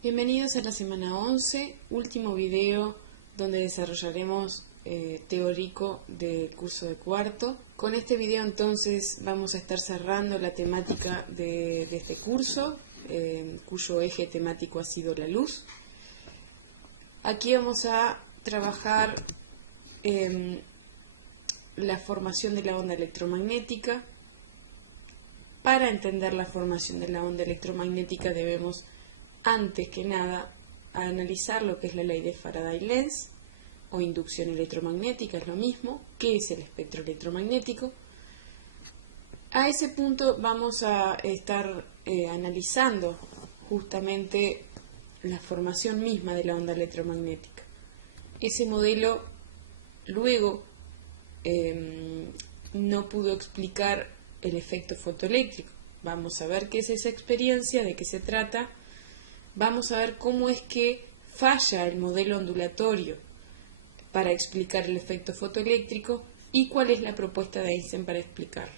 Bienvenidos a la semana 11, último video donde desarrollaremos teórico del curso de cuarto. Con este video entonces vamos a estar cerrando la temática de este curso, cuyo eje temático ha sido la luz. Aquí vamos a trabajar la formación de la onda electromagnética. Para entender la formación de la onda electromagnética debemos, antes que nada, analizar lo que es la ley de Faraday-Lenz o inducción electromagnética, es lo mismo. ¿Qué es el espectro electromagnético? A ese punto vamos a estar analizando justamente la formación misma de la onda electromagnética. Ese modelo luego no pudo explicar el efecto fotoeléctrico. Vamos a ver qué es esa experiencia, de qué se trata. Vamos a ver cómo es que falla el modelo ondulatorio para explicar el efecto fotoeléctrico y cuál es la propuesta de Einstein para explicarlo.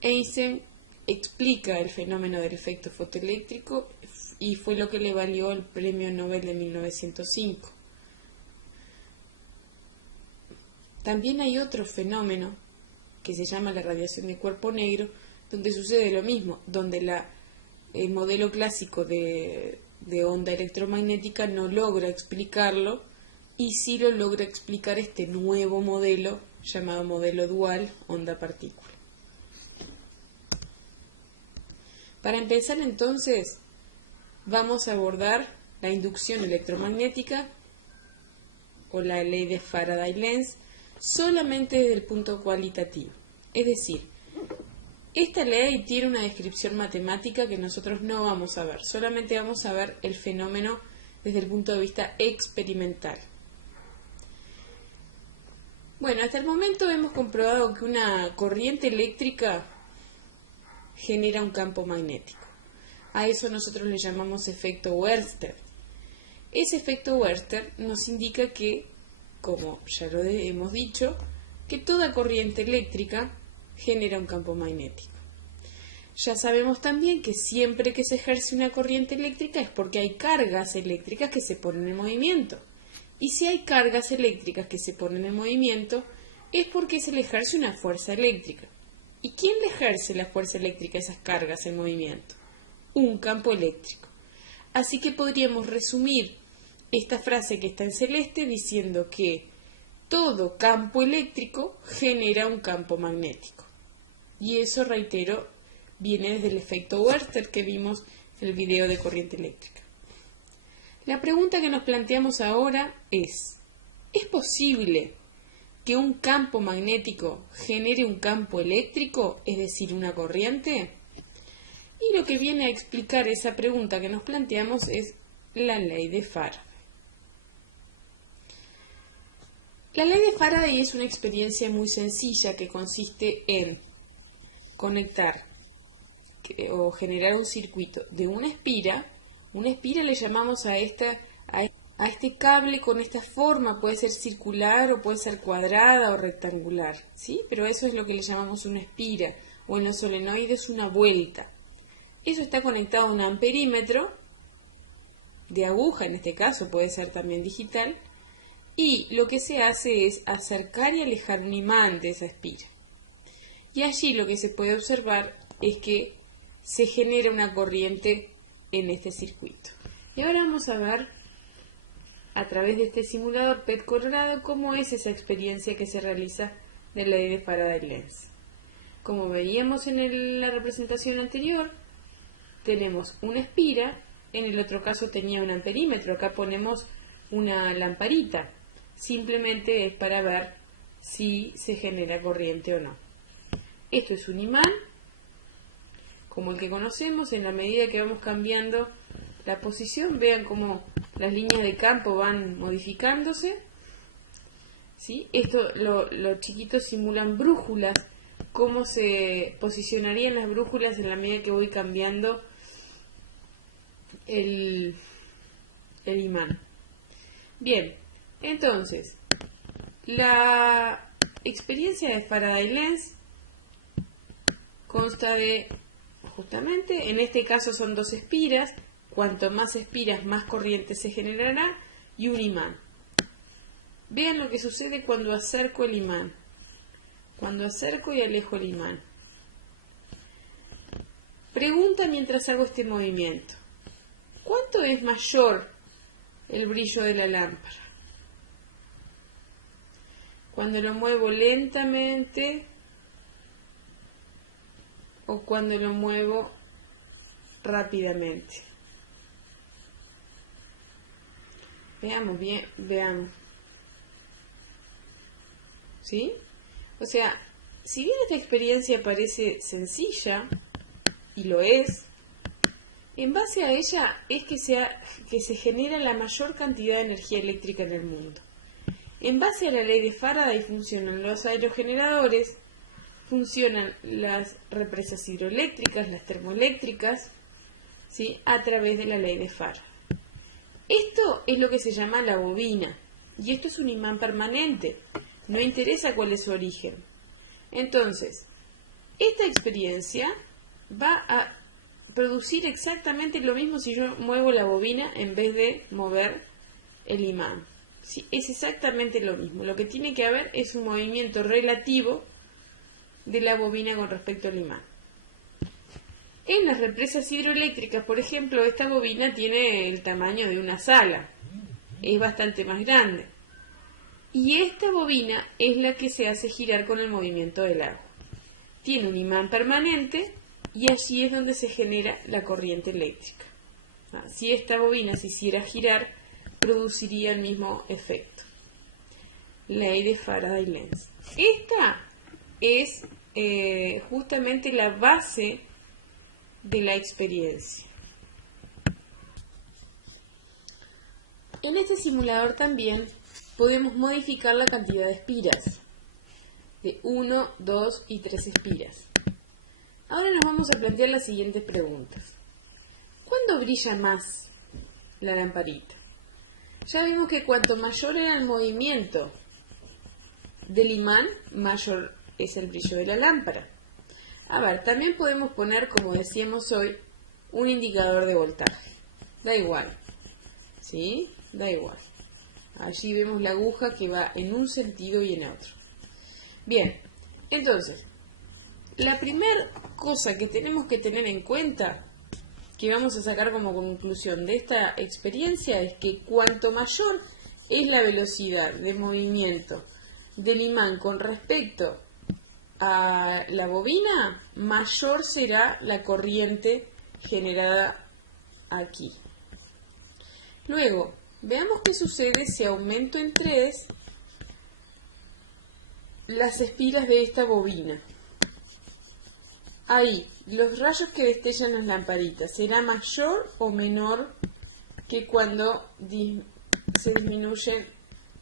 Einstein explica el fenómeno del efecto fotoeléctrico y fue lo que le valió el premio Nobel de 1905. También hay otro fenómeno que se llama la radiación de cuerpo negro, donde sucede lo mismo, donde el modelo clásico de onda electromagnética no logra explicarlo y sí lo logra explicar este nuevo modelo llamado modelo dual onda-partícula. Para empezar entonces vamos a abordar la inducción electromagnética o la ley de Faraday-Lenz solamente desde el punto cualitativo. Es decir, esta ley tiene una descripción matemática que nosotros no vamos a ver, solamente vamos a ver el fenómeno desde el punto de vista experimental. Bueno, hasta el momento hemos comprobado que una corriente eléctrica genera un campo magnético. A eso nosotros le llamamos efecto Wörter. Ese efecto Wörter nos indica que, como ya lo hemos dicho, que toda corriente eléctrica genera un campo magnético. Ya sabemos también que siempre que se ejerce una corriente eléctrica es porque hay cargas eléctricas que se ponen en movimiento. Y si hay cargas eléctricas que se ponen en movimiento es porque se le ejerce una fuerza eléctrica. ¿Y quién le ejerce la fuerza eléctrica a esas cargas en movimiento? Un campo eléctrico. Así que podríamos resumir esta frase que está en celeste diciendo que todo campo eléctrico genera un campo magnético. Y eso, reitero, viene desde el efecto Wörter que vimos en el video de corriente eléctrica. La pregunta que nos planteamos ahora ¿es posible que un campo magnético genere un campo eléctrico, es decir, una corriente? Y lo que viene a explicar esa pregunta que nos planteamos es la ley de Faraday. La ley de Faraday es una experiencia muy sencilla que consiste en conectar o generar un circuito de una espira le llamamos a este cable con esta forma, puede ser circular o puede ser cuadrada o rectangular, ¿sí? Pero eso es lo que le llamamos una espira, o en los solenoides una vuelta. Eso está conectado a un amperímetro de aguja, en este caso puede ser también digital, y lo que se hace es acercar y alejar un imán de esa espira. Y allí lo que se puede observar es que se genera una corriente en este circuito. Y ahora vamos a ver a través de este simulador PET colorado cómo es esa experiencia que se realiza de la ley de Faraday-Lenz. Como veíamos en la representación anterior, tenemos una espira, en el otro caso tenía un amperímetro, acá ponemos una lamparita, simplemente es para ver si se genera corriente o no. Esto es un imán, como el que conocemos. En la medida que vamos cambiando la posición, vean cómo las líneas de campo van modificándose, ¿sí? Esto, los chiquitos simulan brújulas, cómo se posicionarían las brújulas en la medida que voy cambiando el imán. Bien, entonces, la experiencia de Faraday-Lenz consta de, justamente, en este caso son dos espiras, Cuanto más espiras, más corriente se generará, y un imán. Vean lo que sucede cuando acerco el imán. Cuando acerco y alejo el imán. Pregunta mientras hago este movimiento. ¿Cuánto es mayor el brillo de la lámpara? Cuando lo muevo lentamente o cuando lo muevo rápidamente. Veamos bien, veamos. ¿Sí? O sea, si bien esta experiencia parece sencilla, y lo es, en base a ella es que se genera la mayor cantidad de energía eléctrica en el mundo. En base a la ley de Faraday funcionan los aerogeneradores, funcionan las represas hidroeléctricas, las termoeléctricas, ¿sí?, a través de la ley de Faraday. Esto es lo que se llama la bobina, y esto es un imán permanente, no interesa cuál es su origen. Entonces, esta experiencia va a producir exactamente lo mismo si yo muevo la bobina en vez de mover el imán. Sí, es exactamente lo mismo. Lo que tiene que haber es un movimiento relativo de la bobina con respecto al imán. En las represas hidroeléctricas, por ejemplo, esta bobina tiene el tamaño de una sala. Es bastante más grande. Y esta bobina es la que se hace girar con el movimiento del agua. Tiene un imán permanente y allí es donde se genera la corriente eléctrica. Si esta bobina se hiciera girar, produciría el mismo efecto. Ley de Faraday-Lenz. Esta es justamente la base de la experiencia. En este simulador también podemos modificar la cantidad de espiras, de 1, 2 y 3 espiras. Ahora nos vamos a plantear las siguientes preguntas. ¿Cuándo brilla más la lamparita? Ya vimos que cuanto mayor era el movimiento del imán, mayor es el brillo de la lámpara. A ver, también podemos poner, como decíamos hoy, un indicador de voltaje. Da igual, ¿sí? Da igual. Allí vemos la aguja que va en un sentido y en otro. Bien, entonces, la primera cosa que tenemos que tener en cuenta, que vamos a sacar como conclusión de esta experiencia, es que cuanto mayor es la velocidad de movimiento del imán con respecto a la bobina, mayor será la corriente generada aquí. Luego, veamos qué sucede si aumento en 3 las espiras de esta bobina. Ahí, los rayos que destellan las lamparitas, ¿será mayor o menor que cuando se disminuye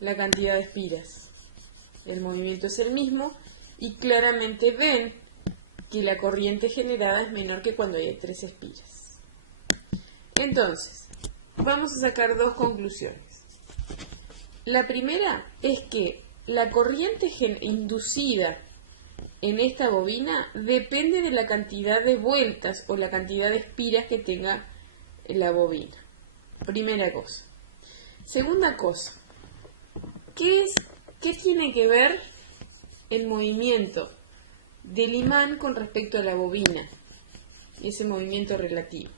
la cantidad de espiras? El movimiento es el mismo y claramente ven que la corriente generada es menor que cuando hay 3 espiras. Entonces, vamos a sacar dos conclusiones. La primera es que la corriente inducida en esta bobina depende de la cantidad de vueltas o la cantidad de espiras que tenga la bobina. Primera cosa. Segunda cosa, ¿qué tiene que ver el movimiento del imán con respecto a la bobina? Ese movimiento relativo.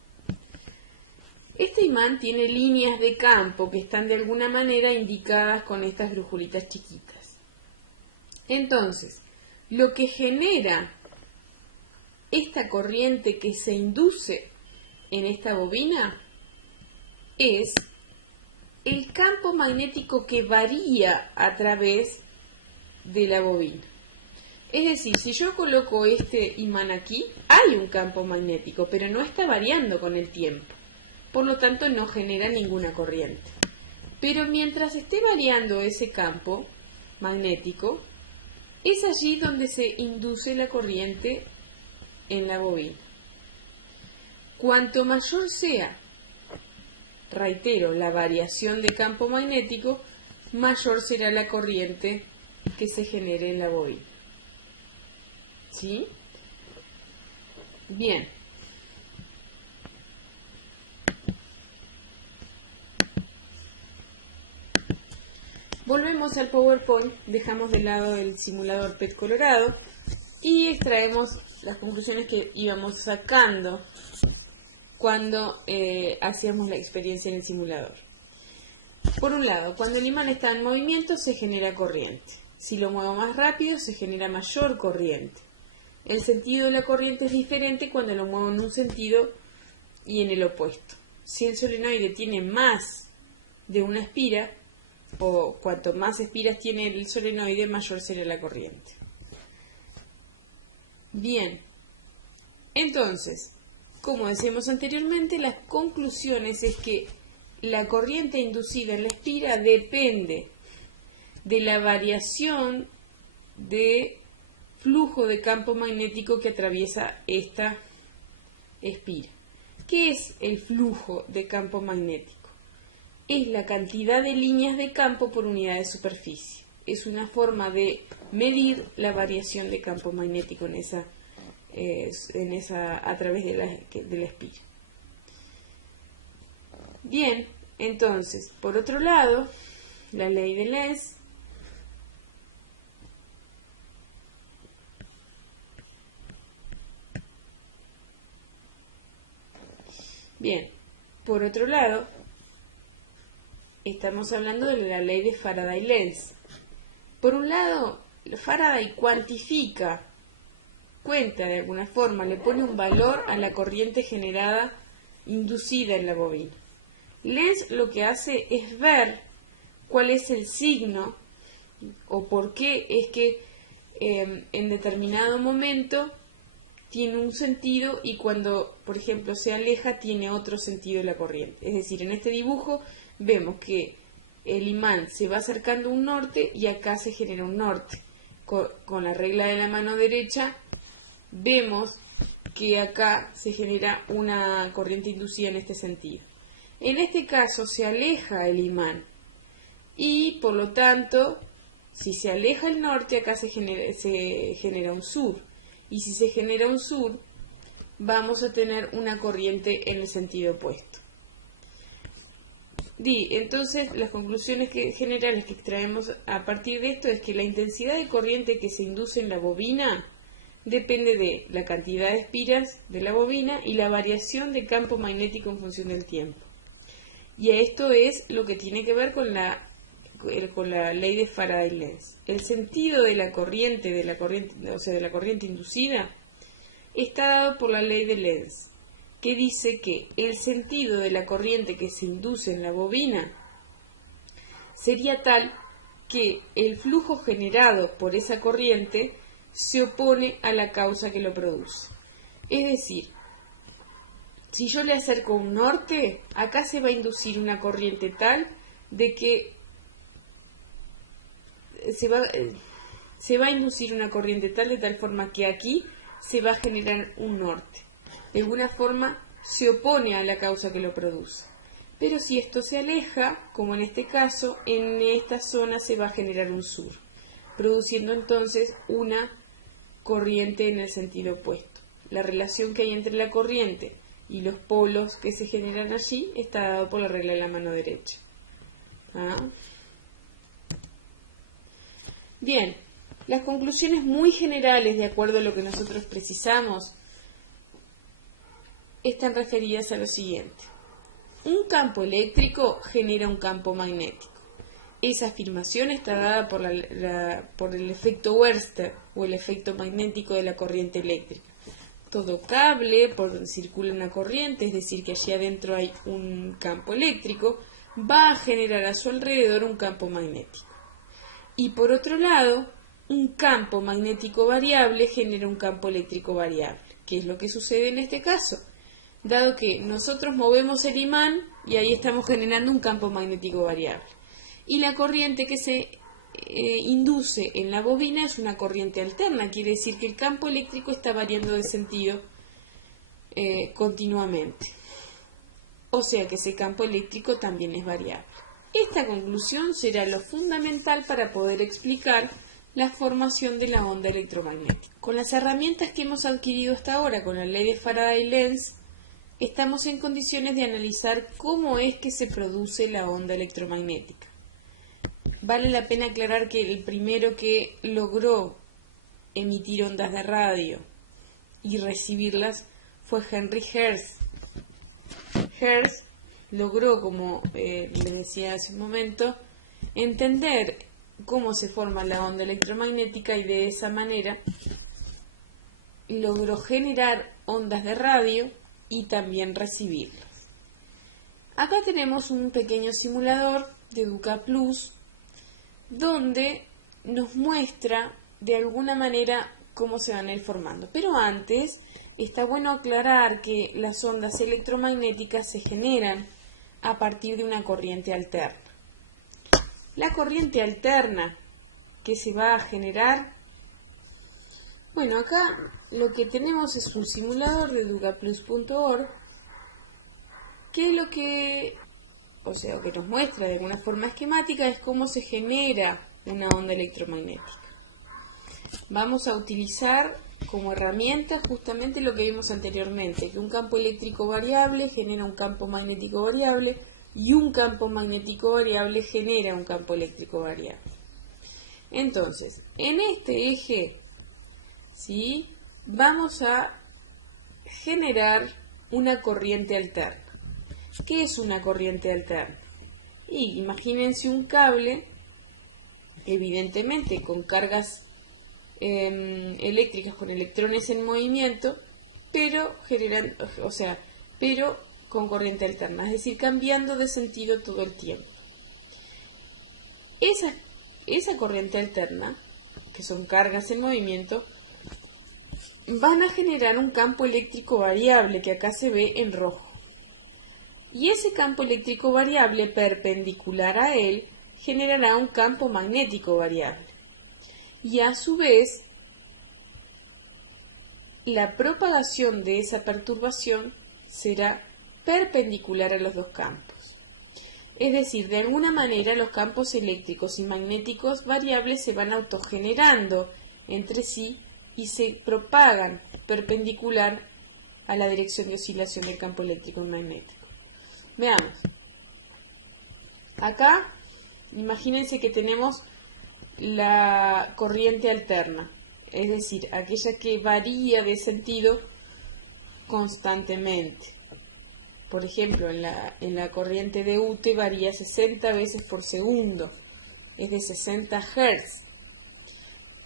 Este imán tiene líneas de campo que están de alguna manera indicadas con estas brujulitas chiquitas. Entonces, lo que genera esta corriente que se induce en esta bobina es el campo magnético que varía a través de la bobina. Es decir, si yo coloco este imán aquí, hay un campo magnético, pero no está variando con el tiempo. Por lo tanto, no genera ninguna corriente. Pero mientras esté variando ese campo magnético, es allí donde se induce la corriente en la bobina. Cuanto mayor sea, reitero, la variación de campo magnético, mayor será la corriente que se genere en la bobina. ¿Sí? Bien. Volvemos al PowerPoint, dejamos de lado el simulador PET Colorado y extraemos las conclusiones que íbamos sacando cuando hacíamos la experiencia en el simulador. Por un lado, cuando el imán está en movimiento se genera corriente. Si lo muevo más rápido se genera mayor corriente. El sentido de la corriente es diferente cuando lo muevo en un sentido y en el opuesto. Si el solenoide tiene más de una espira, o cuanto más espiras tiene el solenoide, mayor será la corriente. Bien, entonces, como decíamos anteriormente, las conclusiones es que la corriente inducida en la espira depende de la variación de flujo de campo magnético que atraviesa esta espira. ¿Qué es el flujo de campo magnético? Es la cantidad de líneas de campo por unidad de superficie. Es una forma de medir la variación de campo magnético a través de la espira. Bien, entonces, por otro lado, la ley de Lenz estamos hablando de la ley de Faraday-Lenz. Por un lado, Faraday cuenta de alguna forma, le pone un valor a la corriente generada inducida en la bobina. Lenz lo que hace es ver cuál es el signo o por qué es que en determinado momento tiene un sentido y cuando, por ejemplo, se aleja tiene otro sentido la corriente. Es decir, en este dibujo vemos que el imán se va acercando a un norte y acá se genera un norte. Con la regla de la mano derecha vemos que acá se genera una corriente inducida en este sentido. En este caso se aleja el imán y por lo tanto, si se aleja el norte, acá se genera un sur. Y si se genera un sur, vamos a tener una corriente en el sentido opuesto. Entonces, las conclusiones generales que extraemos a partir de esto es que la intensidad de corriente que se induce en la bobina depende de la cantidad de espiras de la bobina y la variación de campo magnético en función del tiempo. Y esto es lo que tiene que ver con la ley de Faraday-Lenz. El sentido de la corriente, o sea, de la corriente inducida, está dado por la ley de Lenz, que dice que el sentido de la corriente que se induce en la bobina sería tal que el flujo generado por esa corriente se opone a la causa que lo produce. Es decir, si yo le acerco un norte, acá se va a inducir una corriente tal de que se va a inducir una corriente tal de tal forma que aquí se va a generar un norte. De alguna forma se opone a la causa que lo produce. Pero si esto se aleja, como en este caso, en esta zona se va a generar un sur, produciendo entonces una corriente en el sentido opuesto. La relación que hay entre la corriente y los polos que se generan allí está dado por la regla de la mano derecha. Bien, las conclusiones muy generales de acuerdo a lo que nosotros precisamos están referidas a lo siguiente. Un campo eléctrico genera un campo magnético. Esa afirmación está dada por el efecto Wörster o el efecto magnético de la corriente eléctrica. Todo cable por donde circula una corriente, es decir, que allí adentro hay un campo eléctrico, va a generar a su alrededor un campo magnético. Y por otro lado, un campo magnético variable genera un campo eléctrico variable. ¿Qué es lo que sucede en este caso? Dado que nosotros movemos el imán y ahí estamos generando un campo magnético variable. Y la corriente que se induce en la bobina es una corriente alterna, quiere decir que el campo eléctrico está variando de sentido continuamente. O sea que ese campo eléctrico también es variable. Esta conclusión será lo fundamental para poder explicar la formación de la onda electromagnética. Con las herramientas que hemos adquirido hasta ahora, con la ley de Faraday-Lenz, estamos en condiciones de analizar cómo es que se produce la onda electromagnética. vale la pena aclarar que el primero que logró emitir ondas de radio y recibirlas fue Henry Hertz. Hertz logró, como les decía hace un momento, entender cómo se forma la onda electromagnética y de esa manera logró generar ondas de radio y también recibirlas. Acá tenemos un pequeño simulador de Educa Plus donde nos muestra de alguna manera cómo se van a ir formando. Pero antes está bueno aclarar que las ondas electromagnéticas se generan a partir de una corriente alterna. La corriente alterna que se va a generar, bueno, acá lo que tenemos es un simulador de educaplus.org que lo que, que nos muestra de alguna forma esquemática es cómo se genera una onda electromagnética. Vamos a utilizar como herramienta justamente lo que vimos anteriormente, que un campo eléctrico variable genera un campo magnético variable y un campo magnético variable genera un campo eléctrico variable. Entonces, en este eje, ¿sí?, vamos a generar una corriente alterna. ¿Qué es una corriente alterna? Y imagínense un cable, evidentemente con cargas eléctricas, con electrones en movimiento, pero con corriente alterna, es decir, cambiando de sentido todo el tiempo. Esa corriente alterna, que son cargas en movimiento, van a generar un campo eléctrico variable, que acá se ve en rojo. Y ese campo eléctrico variable perpendicular a él generará un campo magnético variable. Y a su vez, la propagación de esa perturbación será perpendicular a los dos campos. Es decir, de alguna manera los campos eléctricos y magnéticos variables se van autogenerando entre sí y se propagan perpendicular a la dirección de oscilación del campo eléctrico y magnético. Veamos. Acá, imagínense que tenemos la corriente alterna, es decir, aquella que varía de sentido constantemente. Por ejemplo, en la corriente de UTE varía 60 veces por segundo, es de 60 Hz.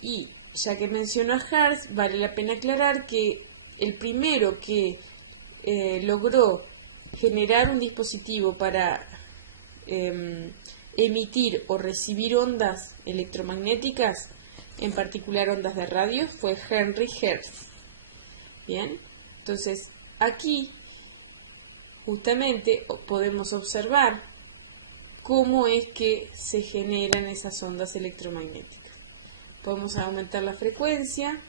Y ya que menciono a Hertz, vale la pena aclarar que el primero que logró generar un dispositivo para emitir o recibir ondas electromagnéticas, en particular ondas de radio, fue Henry Hertz. Bien, entonces aquí justamente podemos observar cómo es que se generan esas ondas electromagnéticas. Podemos aumentar la frecuencia,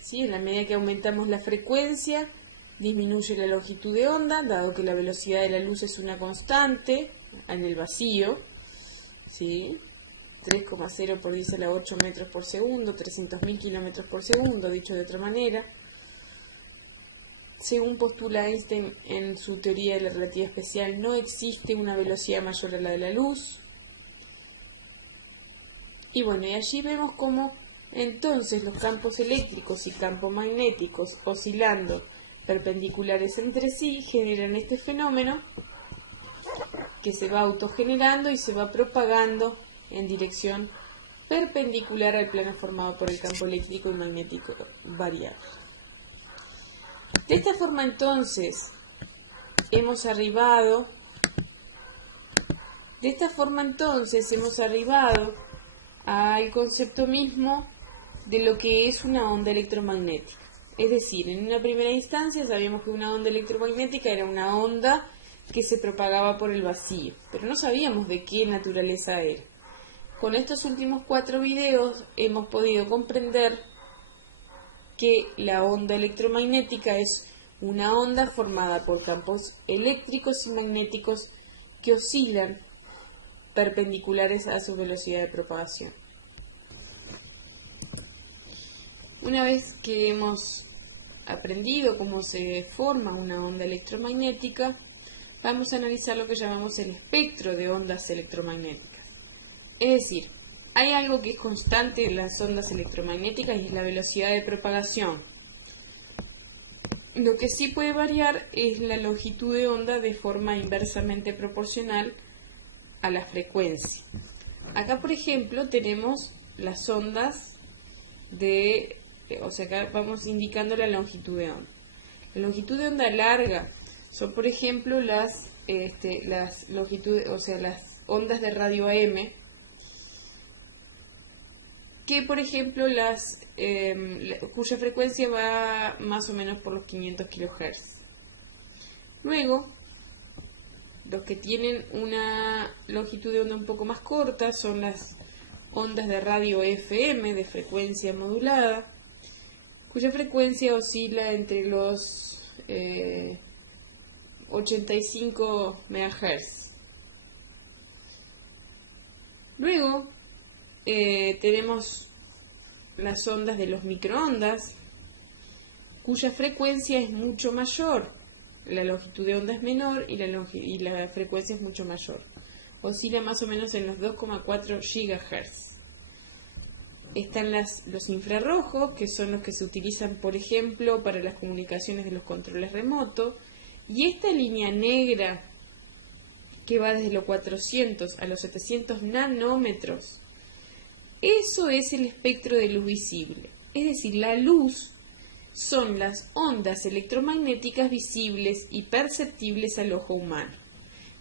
¿sí? En la medida que aumentamos la frecuencia, disminuye la longitud de onda, dado que la velocidad de la luz es una constante en el vacío, ¿sí? 3,0 por 10 a la 8 metros por segundo, 300.000 kilómetros por segundo, dicho de otra manera. Según postula Einstein en su teoría de la relatividad especial, no existe una velocidad mayor a la de la luz. Y bueno, y allí vemos cómo entonces los campos eléctricos y campos magnéticos oscilando perpendiculares entre sí generan este fenómeno que se va autogenerando y se va propagando en dirección perpendicular al plano formado por el campo eléctrico y magnético variable. De esta forma entonces hemos arribado al concepto mismo de lo que es una onda electromagnética. Es decir, en una primera instancia sabíamos que una onda electromagnética era una onda que se propagaba por el vacío, pero no sabíamos de qué naturaleza era. Con estos últimos 4 videos hemos podido comprender que la onda electromagnética es una onda formada por campos eléctricos y magnéticos que oscilan perpendiculares a su velocidad de propagación. Una vez que hemos aprendido cómo se forma una onda electromagnética, vamos a analizar lo que llamamos el espectro de ondas electromagnéticas. Es decir, hay algo que es constante en las ondas electromagnéticas y es la velocidad de propagación. Lo que sí puede variar es la longitud de onda de forma inversamente proporcional a la frecuencia. Acá, por ejemplo, tenemos las ondas acá vamos indicando la longitud de onda. La longitud de onda larga son, por ejemplo, las longitudes, las ondas de radio AM, que por ejemplo cuya frecuencia va más o menos por los 500 kHz. Luego, los que tienen una longitud de onda un poco más corta son las ondas de radio FM de frecuencia modulada, cuya frecuencia oscila entre los 85 MHz. Luego tenemos las ondas de los microondas, cuya frecuencia es mucho mayor. La longitud de onda es menor y la frecuencia es mucho mayor. Oscila más o menos en los 2,4 GHz. Están los infrarrojos, que son los que se utilizan, por ejemplo, para las comunicaciones de los controles remotos. Y esta línea negra, que va desde los 400 a los 700 nanómetros, eso es el espectro de luz visible. Es decir, la luz son las ondas electromagnéticas visibles y perceptibles al ojo humano,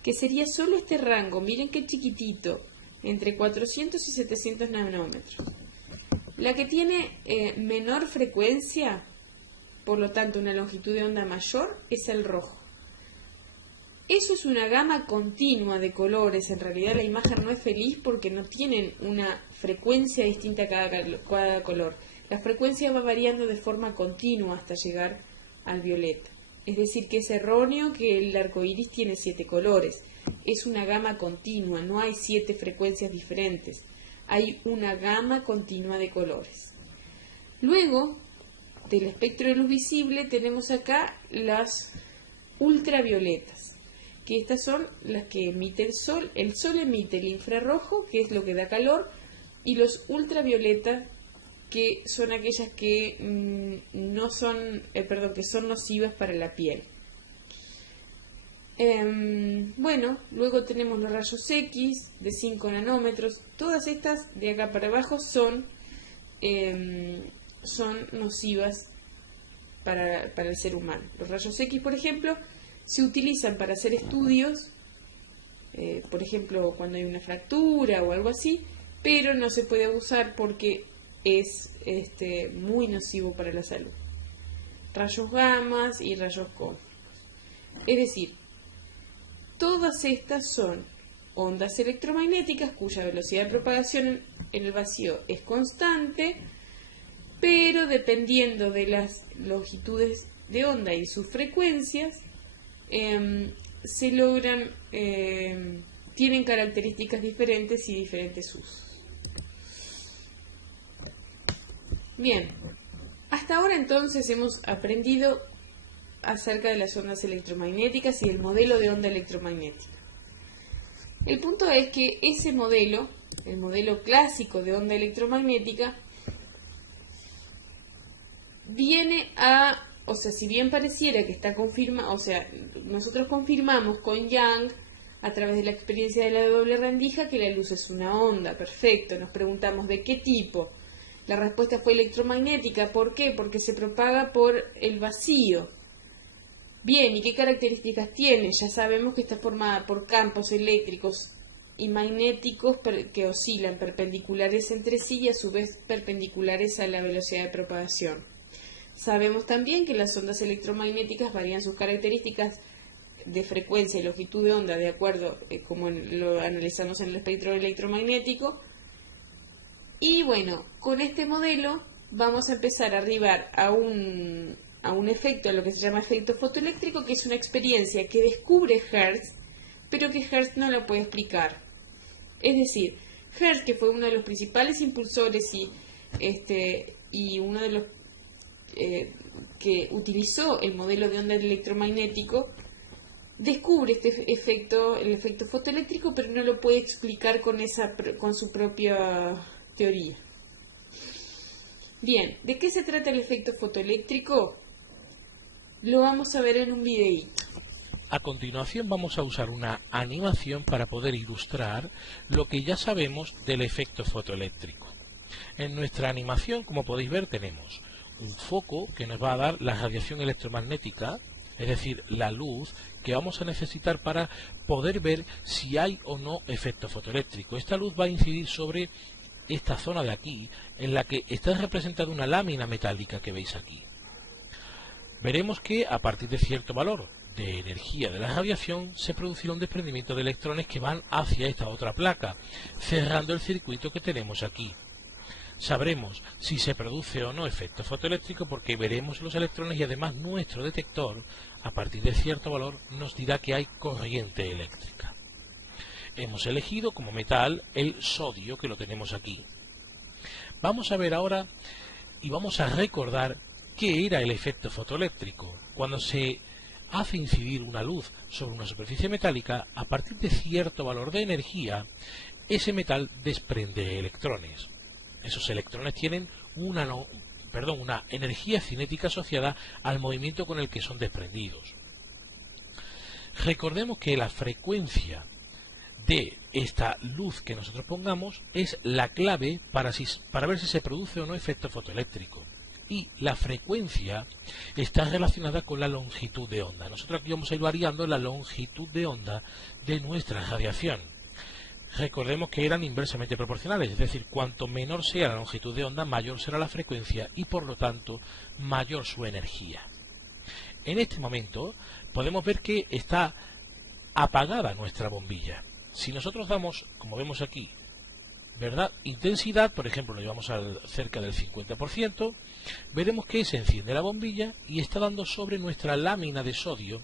que sería solo este rango, miren qué chiquitito, entre 400 y 700 nanómetros. La que tiene menor frecuencia, por lo tanto una longitud de onda mayor, es el rojo. Eso es una gama continua de colores. En realidad la imagen no es feliz porque no tienen una frecuencia distinta a cada color. La frecuencia va variando de forma continua hasta llegar al violeta. Es decir, que es erróneo que el arco iris tiene 7 colores. Es una gama continua, no hay 7 frecuencias diferentes. Hay una gama continua de colores. Luego, del espectro de luz visible, tenemos acá las ultravioletas, que estas son las que emite el sol. El sol emite el infrarrojo, que es lo que da calor, y los ultravioletas, que son aquellas que que son nocivas para la piel. Luego tenemos los rayos X de 5 nanómetros. Todas estas de acá para abajo son nocivas para el ser humano. Los rayos X, por ejemplo, se utilizan para hacer estudios, por ejemplo, cuando hay una fractura o algo así, pero no se puede usar porque es muy nocivo para la salud. Rayos gamas y rayos cósmicos. Es decir, todas estas son ondas electromagnéticas cuya velocidad de propagación en el vacío es constante, pero dependiendo de las longitudes de onda y sus frecuencias, tienen características diferentes y diferentes usos. Bien, hasta ahora entonces hemos aprendido acerca de las ondas electromagnéticas y el modelo de onda electromagnética. El punto es que ese modelo, el modelo clásico de onda electromagnética, si bien pareciera que está confirmado, nosotros confirmamos con Young, a través de la experiencia de la doble rendija, que la luz es una onda. Perfecto, nos preguntamos ¿de qué tipo? La respuesta fue electromagnética. ¿Por qué? Porque se propaga por el vacío. Bien, ¿y qué características tiene? Ya sabemos que está formada por campos eléctricos y magnéticos que oscilan perpendiculares entre sí y a su vez perpendiculares a la velocidad de propagación. Sabemos también que las ondas electromagnéticas varían sus características de frecuencia y longitud de onda de acuerdo como lo analizamos en el espectro electromagnético. Y bueno, con este modelo vamos a empezar a arribar a un efecto, a lo que se llama efecto fotoeléctrico, que es una experiencia que descubre Hertz, pero que Hertz no lo puede explicar. Es decir, Hertz, que fue uno de los principales impulsores y uno de los que utilizó el modelo de onda electromagnético, descubre este efecto, el efecto fotoeléctrico, pero no lo puede explicar con su propia teoría. Bien, ¿de qué se trata el efecto fotoeléctrico? Lo vamos a ver en un videíto. A continuación vamos a usar una animación para poder ilustrar lo que ya sabemos del efecto fotoeléctrico. En nuestra animación, como podéis ver, tenemos un foco que nos va a dar la radiación electromagnética, es decir, la luz que vamos a necesitar para poder ver si hay o no efecto fotoeléctrico. Esta luz va a incidir sobre esta zona de aquí, en la que está representada una lámina metálica que veis aquí. Veremos que a partir de cierto valor de energía de la radiación se producirá un desprendimiento de electrones que van hacia esta otra placa, cerrando el circuito que tenemos aquí. Sabremos si se produce o no efecto fotoeléctrico porque veremos los electrones y además nuestro detector, a partir de cierto valor, nos dirá que hay corriente eléctrica. Hemos elegido como metal el sodio, que lo tenemos aquí. Vamos a ver ahora y vamos a recordar qué era el efecto fotoeléctrico. Cuando se hace incidir una luz sobre una superficie metálica, a partir de cierto valor de energía, ese metal desprende electrones. Esos electrones tienen una energía cinética asociada al movimiento con el que son desprendidos. Recordemos que la frecuencia de esta luz que nosotros pongamos es la clave para ver si se produce o no efecto fotoeléctrico. Y la frecuencia está relacionada con la longitud de onda. Nosotros aquí vamos a ir variando la longitud de onda de nuestra radiación. Recordemos que eran inversamente proporcionales, es decir, cuanto menor sea la longitud de onda, mayor será la frecuencia y por lo tanto mayor su energía. En este momento podemos ver que está apagada nuestra bombilla. Si nosotros damos, como vemos aquí, ¿verdad?, intensidad, por ejemplo, lo llevamos cerca del 50%, veremos que se enciende la bombilla y está dando sobre nuestra lámina de sodio,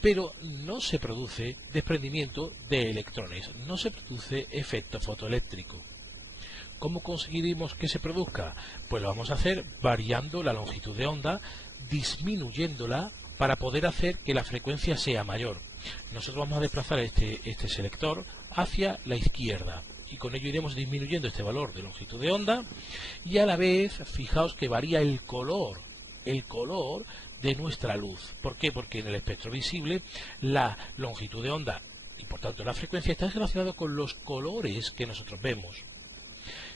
pero no se produce desprendimiento de electrones, no se produce efecto fotoeléctrico. ¿Cómo conseguiremos que se produzca? Pues lo vamos a hacer variando la longitud de onda, disminuyéndola para poder hacer que la frecuencia sea mayor. Nosotros vamos a desplazar este selector hacia la izquierda y con ello iremos disminuyendo este valor de longitud de onda y a la vez, fijaos que varía el color de nuestra luz. ¿Por qué? Porque en el espectro visible la longitud de onda y por tanto la frecuencia está relacionada con los colores que nosotros vemos.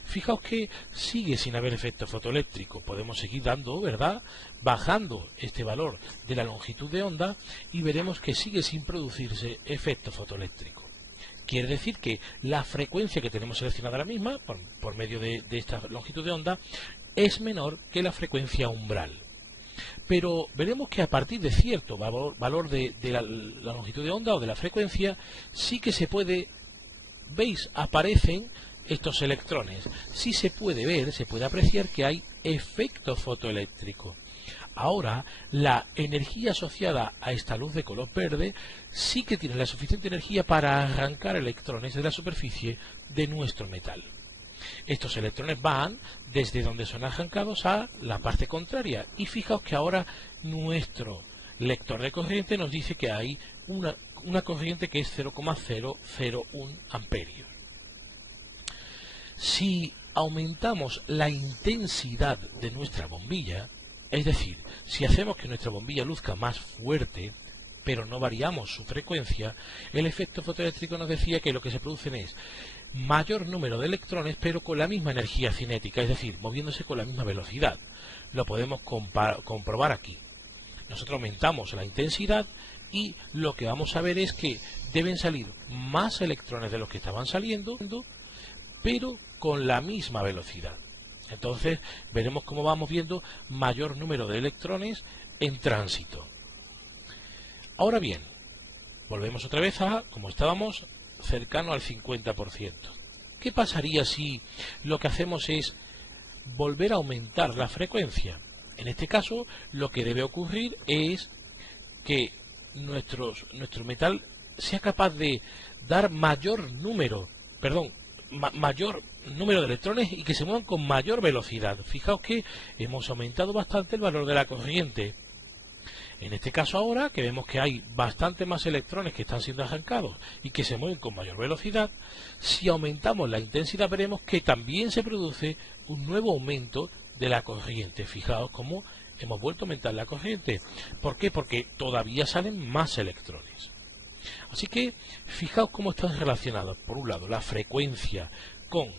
Fijaos que sigue sin haber efecto fotoeléctrico. Podemos seguir dando, ¿verdad?, bajando este valor de la longitud de onda y veremos que sigue sin producirse efecto fotoeléctrico. Quiere decir que la frecuencia que tenemos seleccionada ahora misma, por medio de esta longitud de onda, es menor que la frecuencia umbral. Pero veremos que a partir de cierto valor de la longitud de onda o de la frecuencia, sí que se puede, ¿veis?, aparecen estos electrones. Sí se puede ver, se puede apreciar que hay efecto fotoeléctrico. Ahora, la energía asociada a esta luz de color verde sí que tiene la suficiente energía para arrancar electrones de la superficie de nuestro metal. Estos electrones van desde donde son arrancados a la parte contraria y fijaos que ahora nuestro lector de corriente nos dice que hay una corriente que es 0,001 amperios. Si aumentamos la intensidad de nuestra bombilla, es decir, si hacemos que nuestra bombilla luzca más fuerte, pero no variamos su frecuencia, el efecto fotoeléctrico nos decía que lo que se producen es mayor número de electrones, pero con la misma energía cinética, es decir, moviéndose con la misma velocidad. Lo podemos comprobar aquí. Nosotros aumentamos la intensidad y lo que vamos a ver es que deben salir más electrones de los que estaban saliendo, pero con la misma velocidad. Entonces veremos cómo vamos viendo mayor número de electrones en tránsito. Ahora bien, volvemos otra vez a, como estábamos, cercano al 50%. ¿Qué pasaría si lo que hacemos es volver a aumentar la frecuencia? En este caso, lo que debe ocurrir es que nuestro metal sea capaz de dar mayor número de electrones y que se muevan con mayor velocidad. Fijaos que hemos aumentado bastante el valor de la corriente. En este caso ahora, que vemos que hay bastante más electrones que están siendo arrancados y que se mueven con mayor velocidad, si aumentamos la intensidad veremos que también se produce un nuevo aumento de la corriente. Fijaos cómo hemos vuelto a aumentar la corriente. ¿Por qué? Porque todavía salen más electrones. Así que fijaos cómo están relacionados, por un lado, la frecuencia con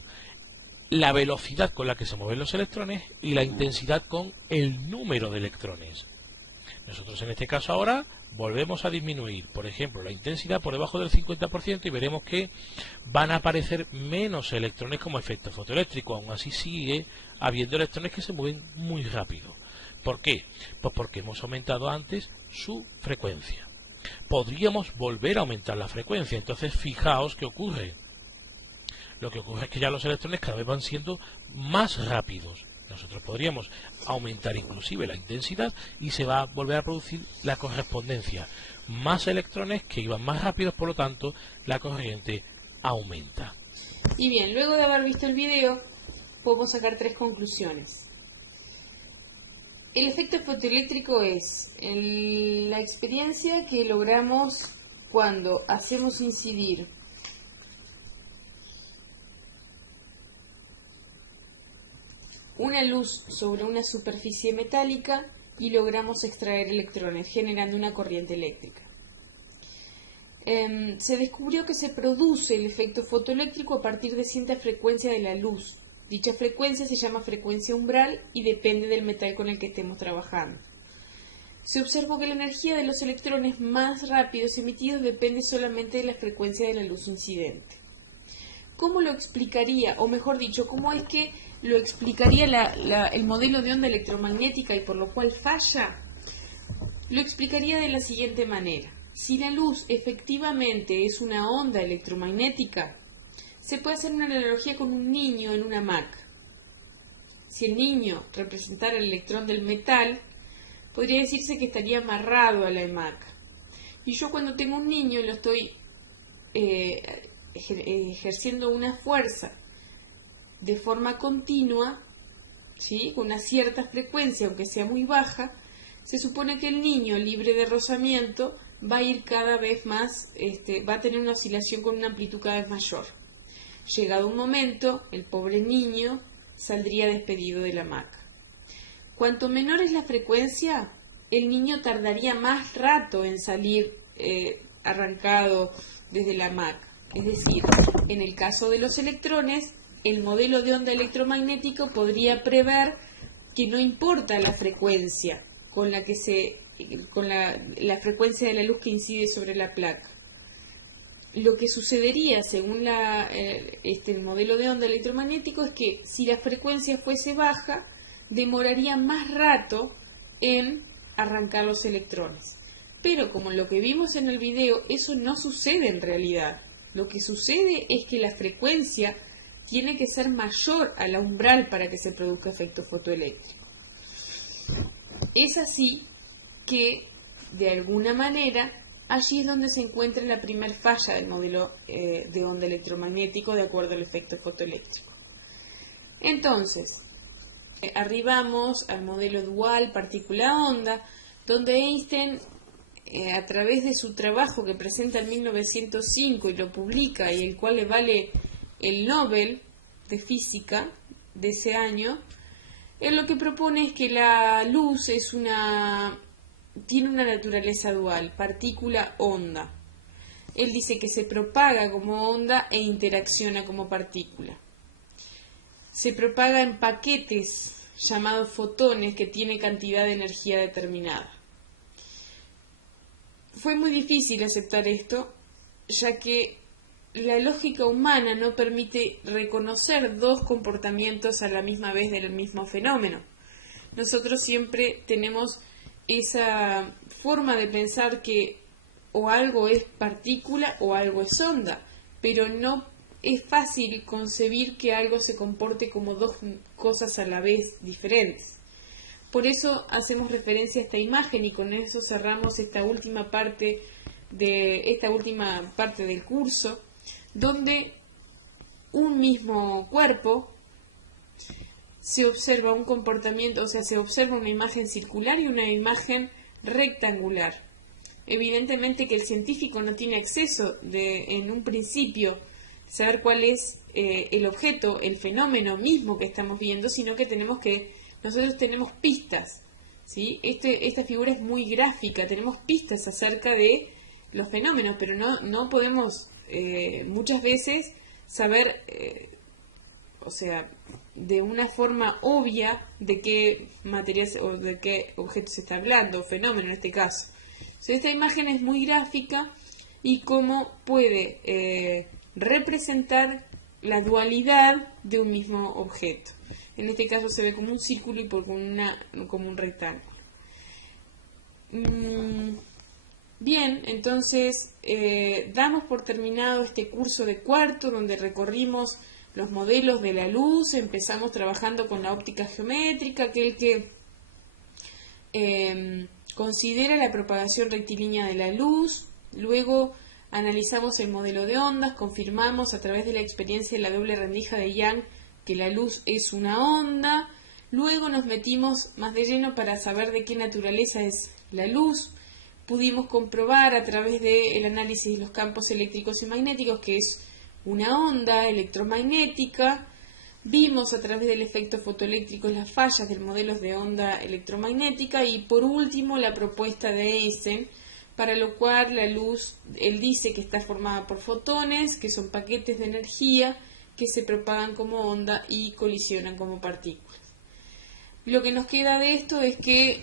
la velocidad con la que se mueven los electrones y la intensidad con el número de electrones. Nosotros en este caso ahora volvemos a disminuir, por ejemplo, la intensidad por debajo del 50% y veremos que van a aparecer menos electrones como efecto fotoeléctrico. Aún así sigue habiendo electrones que se mueven muy rápido. ¿Por qué? Pues porque hemos aumentado antes su frecuencia. Podríamos volver a aumentar la frecuencia, entonces fijaos qué ocurre. Lo que ocurre es que ya los electrones cada vez van siendo más rápidos. Nosotros podríamos aumentar inclusive la intensidad y se va a volver a producir la correspondencia. Más electrones que iban más rápidos, por lo tanto, la corriente aumenta. Y bien, luego de haber visto el video, podemos sacar 3 conclusiones. El efecto fotoeléctrico es la experiencia que logramos cuando hacemos incidir una luz sobre una superficie metálica y logramos extraer electrones, generando una corriente eléctrica. Se descubrió que se produce el efecto fotoeléctrico a partir de cierta frecuencia de la luz. Dicha frecuencia se llama frecuencia umbral y depende del metal con el que estemos trabajando. Se observó que la energía de los electrones más rápidos emitidos depende solamente de la frecuencia de la luz incidente. ¿Cómo lo explicaría, o mejor dicho, cómo es que lo explicaría el modelo de onda electromagnética y por lo cual falla? Lo explicaría de la siguiente manera. Si la luz efectivamente es una onda electromagnética, se puede hacer una analogía con un niño en una hamaca. Si el niño representara el electrón del metal, podría decirse que estaría amarrado a la hamaca. Y yo cuando tengo un niño lo estoy ejerciendo una fuerza de forma continua, ¿sí?, con una cierta frecuencia, aunque sea muy baja, se supone que el niño libre de rozamiento va a ir cada vez más, va a tener una oscilación con una amplitud cada vez mayor. Llegado un momento, el pobre niño saldría despedido de la hamaca. Cuanto menor es la frecuencia, el niño tardaría más rato en salir arrancado desde la hamaca. Es decir, en el caso de los electrones, el modelo de onda electromagnético podría prever que no importa la frecuencia con la la frecuencia de la luz que incide sobre la placa. Lo que sucedería según el modelo de onda electromagnético es que si la frecuencia fuese baja, demoraría más rato en arrancar los electrones. Pero como lo que vimos en el video, eso no sucede en realidad. Lo que sucede es que la frecuencia tiene que ser mayor a la umbral para que se produzca efecto fotoeléctrico. Es así que, de alguna manera, allí es donde se encuentra la primer falla del modelo de onda electromagnético de acuerdo al efecto fotoeléctrico. Entonces, arribamos al modelo dual partícula-onda, donde Einstein, a través de su trabajo que presenta en 1905 y lo publica y el cual le vale el Nobel de Física de ese año, él lo que propone es que la luz tiene una naturaleza dual, partícula-onda. Él dice que se propaga como onda e interacciona como partícula. Se propaga en paquetes llamados fotones que tienen cantidad de energía determinada. Fue muy difícil aceptar esto, ya que la lógica humana no permite reconocer dos comportamientos a la misma vez del mismo fenómeno. Nosotros siempre tenemos esa forma de pensar que o algo es partícula o algo es onda, pero no es fácil concebir que algo se comporte como dos cosas a la vez diferentes. Por eso hacemos referencia a esta imagen y con eso cerramos esta última parte del curso, donde un mismo cuerpo se observa un comportamiento, o sea, se observa una imagen circular y una imagen rectangular. Evidentemente que el científico no tiene acceso en un principio, saber cuál es el objeto, el fenómeno mismo que estamos viendo, sino que nosotros tenemos pistas, ¿sí? Esta figura es muy gráfica, tenemos pistas acerca de los fenómenos, pero no podemos muchas veces saber, o sea, de una forma obvia de qué material o de qué objeto se está hablando, fenómeno en este caso. Entonces, esta imagen es muy gráfica y cómo puede representar la dualidad de un mismo objeto. En este caso se ve como un círculo y como un rectángulo. Bien, entonces damos por terminado este curso de cuarto donde recorrimos los modelos de la luz. Empezamos trabajando con la óptica geométrica, aquel que considera la propagación rectilínea de la luz. Luego analizamos el modelo de ondas, confirmamos a través de la experiencia de la doble rendija de Young que la luz es una onda. Luego nos metimos más de lleno para saber de qué naturaleza es la luz. Pudimos comprobar a través del análisis de los campos eléctricos y magnéticos que es una onda electromagnética. Vimos a través del efecto fotoeléctrico las fallas del modelo de onda electromagnética y por último la propuesta de Eisen, para lo cual la luz, él dice que está formada por fotones, que son paquetes de energía que se propagan como onda y colisionan como partículas. Lo que nos queda de esto es que,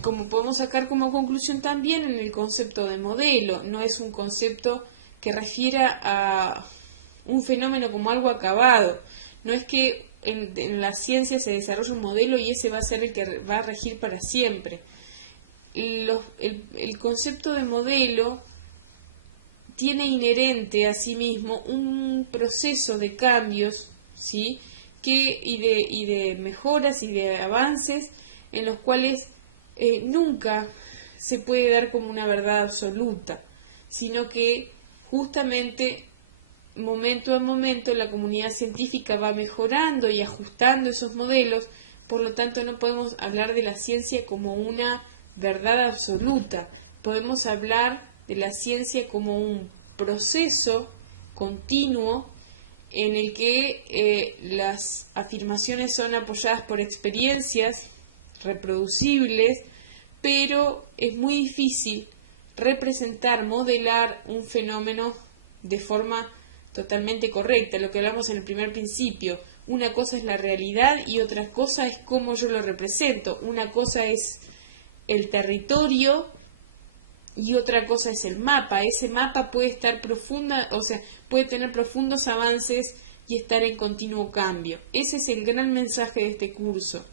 como podemos sacar como conclusión también en el concepto de modelo, no es un concepto que refiera a un fenómeno como algo acabado. No es que en la ciencia se desarrolla un modelo y ese va a ser el que va a regir para siempre. El concepto de modelo tiene inherente a sí mismo un proceso de cambios, ¿sí? y de mejoras y de avances en los cuales nunca se puede dar como una verdad absoluta, sino que justamente momento a momento la comunidad científica va mejorando y ajustando esos modelos. Por lo tanto no podemos hablar de la ciencia como una verdad absoluta, podemos hablar de la ciencia como un proceso continuo en el que las afirmaciones son apoyadas por experiencias reproducibles, pero es muy difícil representar, modelar un fenómeno de forma totalmente correcta. Lo que hablamos en el primer principio, una cosa es la realidad y otra cosa es cómo yo lo represento. Una cosa es el territorio y otra cosa es el mapa. Ese mapa puede estar puede tener profundos avances y estar en continuo cambio. Ese es el gran mensaje de este curso.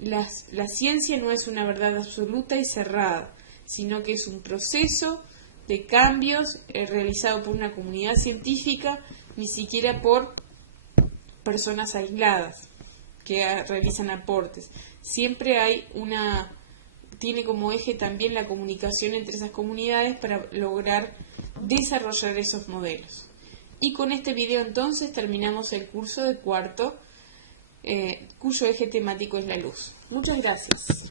La ciencia no es una verdad absoluta y cerrada, sino que es un proceso de cambios realizado por una comunidad científica, ni siquiera por personas aisladas que realizan aportes. Siempre tiene como eje también la comunicación entre esas comunidades para lograr desarrollar esos modelos. Y con este video entonces terminamos el curso de cuarto, cuyo eje temático es la luz. Muchas gracias.